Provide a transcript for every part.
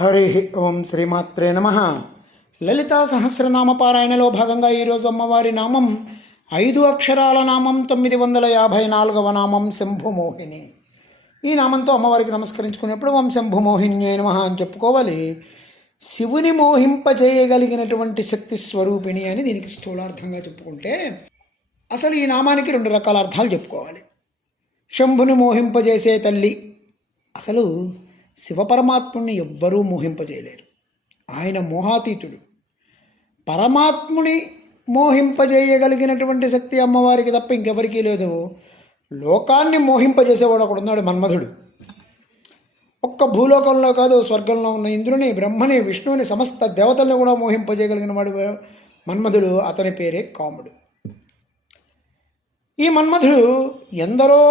హరి ఓం శ్రీమాత్రే నమ. లలితా సహస్రనామ పారాయణలో భాగంగా ఈరోజు అమ్మవారి నామం 5 అక్షరాల నామం 954వ నామం శంభుమోహిని. ఈ నామంతో అమ్మవారికి నమస్కరించుకునేప్పుడు ఓం శంభుమోహిన్యే నమః అని చెప్పుకోవాలి. శివుని మోహింపజేయగలిగినటువంటి శక్తి స్వరూపిణి అని దీనికి స్థూలార్థంగా చెప్పుకుంటే, అసలు ఈ నామానికి 2 రకాల అర్థాలు చెప్పుకోవాలి. శంభుని మోహింపజేసే తల్లి. అసలు శివపరమాత్ముని ఎవ్వరూ మోహింపజేయలేరు. ఆయన మోహాతీతుడు. పరమాత్ముని మోహింపజేయగలిగినటువంటి శక్తి అమ్మవారికి తప్ప ఇంకెవరికీ లేదు. లోకాన్ని మోహింపజేసేవాడు ఒకడు ఉన్నాడు, మన్మధుడు. ఒక్క భూలోకంలో కాదు, స్వర్గంలో ఉన్న ఇంద్రుని, బ్రహ్మని, విష్ణువుని, సమస్త దేవతల్ని కూడా మోహింపజేయగలిగిన వాడు మన్మధుడు. అతని పేరే కాముడు. ఈ మన్మధుడు ఎందరో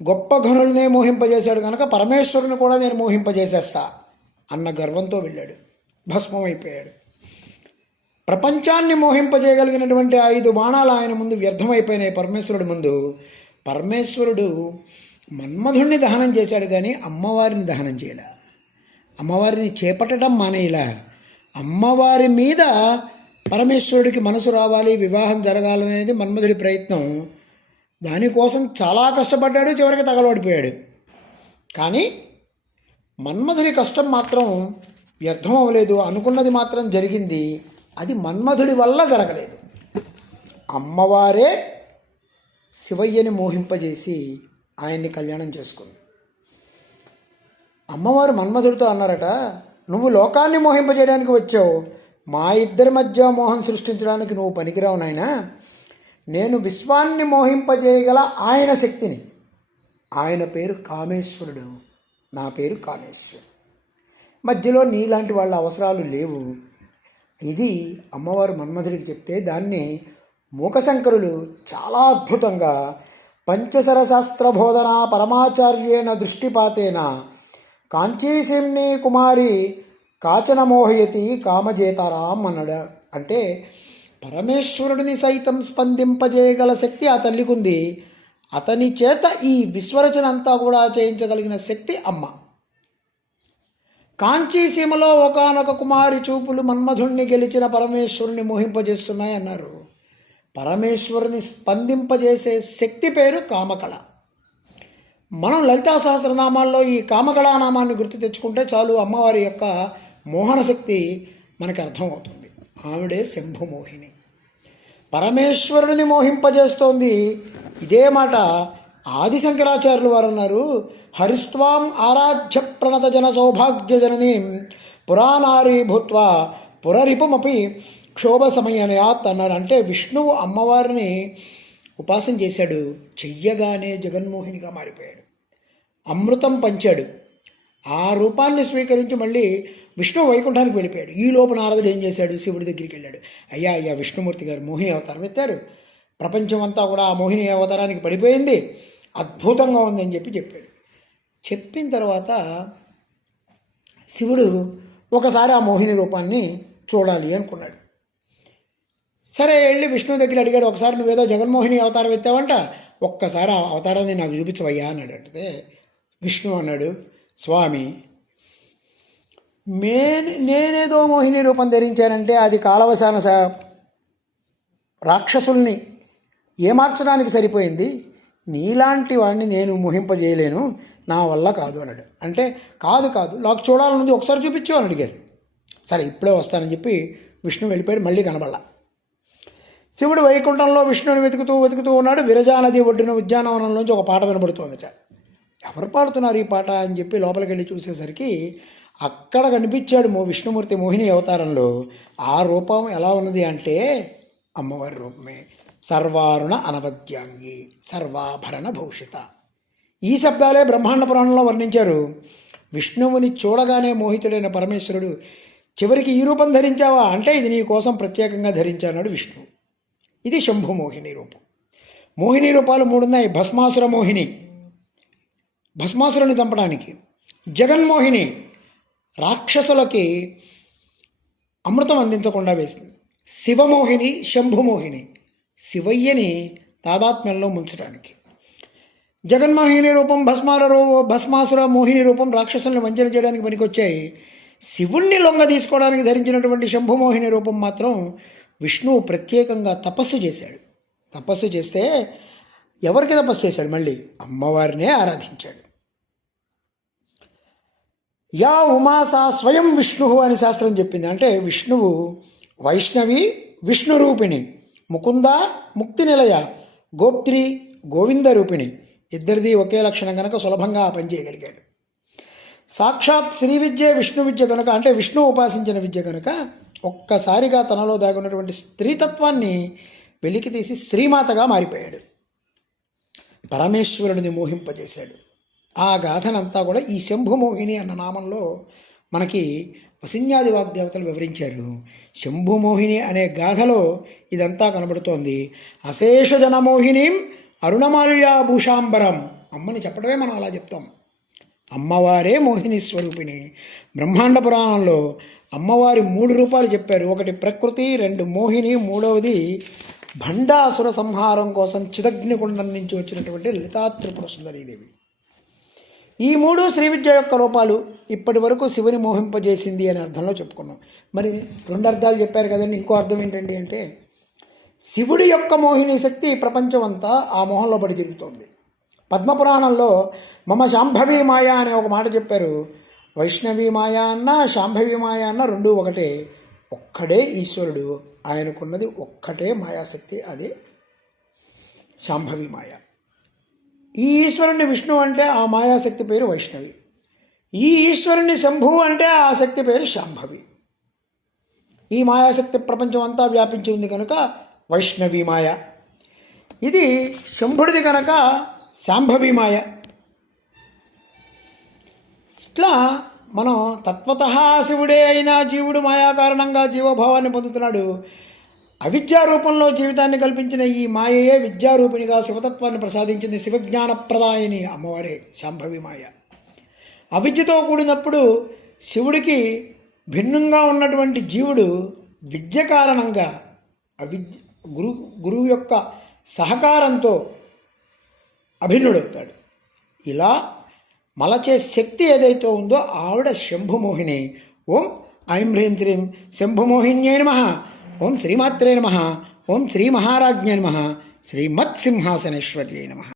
గొప్ప ఘనులనే మోహింపజేశాడు కనుక పరమేశ్వరుని కూడా నేను మోహింపజేసేస్తా అన్న గర్వంతో వెళ్ళాడు. భస్మమైపోయాడు. ప్రపంచాన్ని మోహింపజేయగలిగినటువంటి 5 బాణాలు ఆయన ముందు వ్యర్థమైపోయినాయి. పరమేశ్వరుడి ముందు పరమేశ్వరుడు మన్మధుడిని దహనం చేశాడు, కానీ అమ్మవారిని దహనం చేయలే. అమ్మవారిని చేపట్టడం మానేలా. అమ్మవారి మీద పరమేశ్వరుడికి మనసు రావాలి, వివాహం జరగాలనేది మన్మధుడి ప్రయత్నం. దానికోసం చాలా కష్టపడ్డాడు, చివరికి తగలబడిపోయాడు. కానీ మన్మధుడి కష్టం మాత్రం వ్యర్థం అవ్వలేదు. అనుకున్నది మాత్రం జరిగింది. అది మన్మధుడి వల్ల జరగలేదు. అమ్మవారే శివయ్యని మోహింపజేసి ఆయన్ని కళ్యాణం చేసుకుంది. అమ్మవారు మన్మధుడితో అన్నారట, నువ్వు లోకాన్ని మోహింపజేయడానికి వచ్చావు, మా ఇద్దరి మధ్య మోహం సృష్టించడానికి నువ్వు పనికిరావు నాయనా. నేను విశ్వాన్ని మోహింపజేయగల ఆయన శక్తిని. ఆయన పేరు కామేశ్వరుడు, నా పేరు కామేశ్వరుడు. మధ్యలో నీలాంటి వాళ్ళ అవసరాలు లేవు. ఇది అమ్మవారు మన్మధుడికి చెప్తే, దాన్ని మూకశంకరులు చాలా అద్భుతంగా పంచసర శాస్త్రబోధన పరమాచార్యేణ దృష్టిపాతేన కాంచీసిమ్ని కుమారి కాచన మోహయతి కామజేతారాం అన్నాడు. అంటే పరమేశ్వరుడిని సైతం స్పందింపజేయగల శక్తి ఆ తల్లికి ఉంది. అతని చేత ఈ విశ్వరచన అంతా కూడా చేయించగలిగిన శక్తి అమ్మ. కాంచీసీమలో ఒకానొక కుమారి చూపులు మన్మధుణ్ణి గెలిచిన పరమేశ్వరుని మోహింపజేస్తున్నాయి అన్నారు. పరమేశ్వరుని స్పందింపజేసే శక్తి పేరు కామకళ. మనం లలితా సహస్రనామాల్లో ఈ కామకళా నామాన్ని గుర్తు తెచ్చుకుంటే చాలు, అమ్మవారి యొక్క మోహన శక్తి మనకి అర్థమవుతుంది. ఆవిడే శంభుమోహిని, పరమేశ్వరుడిని మోహింపజేస్తోంది. ఇదే మాట ఆదిశంకరాచార్యులు వారు అన్నారు. హరిస్వాం ఆరాధ్య ప్రణత జన సౌభాగ్య జననీం పురాణారీ భూత్వా పురరిపమపి క్షోభ సమయనయాత్ అన్నారు. అంటే విష్ణువు అమ్మవారిని ఉపాసన చేశాడు, చెయ్యగానే జగన్మోహినిగా మారిపోయాడు. అమృతం పంచాడు. ఆ రూపాన్ని స్వీకరించి మళ్ళీ విష్ణు వైకుంఠానికి వెళ్ళిపోయాడు. ఈ లోపు నారదుడు ఏం చేశాడు, శివుడి దగ్గరికి వెళ్ళాడు. అయ్యా విష్ణుమూర్తి గారు మోహిని అవతారం ఎత్తారు, ప్రపంచం అంతా కూడా ఆ మోహిని అవతారానికి పడిపోయింది, అద్భుతంగా ఉందని చెప్పాడు. చెప్పిన తర్వాత శివుడు ఒకసారి ఆ మోహిని రూపాన్ని చూడాలి అనుకున్నాడు. సరే వెళ్ళి విష్ణువు దగ్గర అడిగాడు, ఒకసారి నువ్వేదో జగన్మోహిని అవతారం ఎత్తావంట, ఒక్కసారి ఆ అవతారాన్ని నాకు చూపించవయ్యా అన్నాడు. అంటే విష్ణువు అన్నాడు, స్వామి నేనేదో మోహిని రూపం ధరించానంటే అది కాలవశాన రాక్షసుల్ని ఏమార్చడానికి సరిపోయింది. నీలాంటి వాడిని నేను మోహింపజేయలేను, నా వల్ల కాదు అన్నాడు. అంటే కాదు నాకు చూడాలన్నది, ఒకసారి చూపించు అని అడిగారు. సరే ఇప్పుడే వస్తానని చెప్పి విష్ణువు వెళ్ళిపోయాడు. మళ్ళీ కనబడలా. శివుడు వైకుంఠంలో విష్ణువుని వెతుకుతూ ఉన్నాడు. విరజానది ఒడ్డున ఉద్యానవనంలోంచి ఒక పాట వినబడుతుందట. ఎవరు పాడుతున్నారు ఈ పాట అని చెప్పి లోపలికి వెళ్ళి చూసేసరికి అక్కడ కనిపించాడు విష్ణుమూర్తి మోహిని అవతారంలో. ఆ రూపం ఎలా ఉన్నది అంటే అమ్మవారి రూపమే. సర్వారుణ అనవద్యాంగి సర్వాభరణ భూషిత. ఈ శబ్దాలే బ్రహ్మాండ పురాణంలో వర్ణించారు. విష్ణువుని చూడగానే మోహితుడైన పరమేశ్వరుడు చివరికి ఈ రూపం ధరించావా అంటే ఇది నీ కోసం ప్రత్యేకంగా ధరించాడు విష్ణువు. ఇది శంభుమోహిని రూపం. మోహిని రూపాలు 3 ఉన్నాయి. భస్మాసుర మోహిని, భస్మాసురుని చంపడానికి. జగన్మోహిని, రాక్షసులకి అమృతం అందించకుండా వేసింది. శివమోహిని, శంభుమోహిని, శివయ్యని తాదాత్మ్యంలో ముంచడానికి. జగన్మోహిని రూపం, భస్మాసుర మోహిని రూపం రాక్షసుల్ని వంచన చేయడానికి పనికొచ్చాయి. శివుణ్ణి లొంగ తీసుకోవడానికి ధరించినటువంటి శంభుమోహిని రూపం మాత్రం విష్ణువు ప్రత్యేకంగా తపస్సు చేశాడు. తపస్సు చేస్తే ఎవరికి తపస్సు చేశాడు? మళ్ళీ అమ్మవారినే ఆరాధించాడు. యా ఉమాసా స్వయం విష్ణు అని శాస్త్రం చెప్పింది. అంటే విష్ణువు వైష్ణవి విష్ణు రూపిణి, ముకుంద ముక్తి నిలయ, గోప్త్రి గోవింద రూపిణి, ఇద్దరిది ఒకే లక్షణం కనుక సులభంగా పనిచేయగలిగాడు. సాక్షాత్ శ్రీ విద్య విష్ణు విద్య కనుక, అంటే విష్ణు ఉపాసించిన విద్య కనుక ఒక్కసారిగా తనలో దాగున్నటువంటి స్త్రీతత్వాన్ని వెలికి తీసి శ్రీమాతగా మారిపోయాడు. పరమేశ్వరుడిని మోహింపజేశాడు. ఆ గాథనంతా కూడా ఈ శంభుమోహిని అన్న నామంలో మనకి వసిన్యాది వాగ్దేవతలు వివరించారు. శంభుమోహిని అనే గాథలో ఇదంతా కనబడుతోంది. అశేష జనమోహినీం అరుణమాల్యాభూషాంబరం, అమ్మని చెప్పడమే మనం అలా చెప్తాం. అమ్మవారే మోహిని స్వరూపిణి. బ్రహ్మాండ పురాణంలో అమ్మవారి 3 రూపాలు చెప్పారు. ఒకటి ప్రకృతి, 2 మోహిని, 3వది భండాసుర సంహారం కోసం చిదగ్నికుండం నుంచి వచ్చినటువంటి లలితా త్రిపుర సుందరీదేవి. ఈ 3 శ్రీ విద్య యొక్క రూపాలు ఇప్పటి వరకు శివుని మోహింపజేసింది అనే అర్థంలో చెప్పుకున్నాం. మరి 2 అర్థాలు చెప్పారు కదండి. ఇంకో అర్థం ఏంటండి అంటే శివుడి యొక్క మోహిని శక్తి ప్రపంచం అంతా ఆ మోహంలో పడి తిరుగుతోంది. పద్మపురాణంలో మమ శాంభవి మాయ అనే ఒక మాట చెప్పారు. వైష్ణవి మాయ అన్న శాంభవి మాయ అన్న 2 ఒకటే. ఒక్కడే ఈశ్వరుడు, ఆయనకున్నది ఒక్కటే మాయాశక్తి, అదే శాంభవి మాయ. ఈ ఈశ్వరుని విష్ణు అంటే ఆ మాయాశక్తి పేరు వైష్ణవి. ఈ ఈశ్వరుని శంభువు అంటే ఆ శక్తి పేరు శాంభవి. ఈ మాయాశక్తి ప్రపంచం అంతా వ్యాపించి ఉంది కనుక వైష్ణవి మాయ. ఇది శంభుడిది కనుక శాంభవి మాయ. ఇట్లా మనం తత్వతః శివుడే అయినా జీవుడు మాయా కారణంగా జీవభావాన్ని పొందుతున్నాడు. అవిద్యారూపంలో జీవితాన్ని కల్పించిన ఈ మాయయే విద్యారూపిణిగా శివతత్వాన్ని ప్రసాదించింది. శివజ్ఞానప్రదాయిని అమ్మవారే శాంభవి మాయ. అవిద్యతో కూడినప్పుడు శివుడికి భిన్నంగా ఉన్నటువంటి జీవుడు విద్య కారణంగా గురువు యొక్క సహకారంతో అభిన్నుడవుతాడు. ఇలా మలచే శక్తి ఏదైతే ఉందో ఆవిడ శంభుమోహిని. ఓం ఐం హ్రీం శ్రీం శంభుమోహిన్యై నమః. ఓం శ్రీమాత్రే నమః. ఓం శ్రీ మహారాజ్ఞై నమః. శ్రీమత్సింహాసనేశ్వర్యై నమః.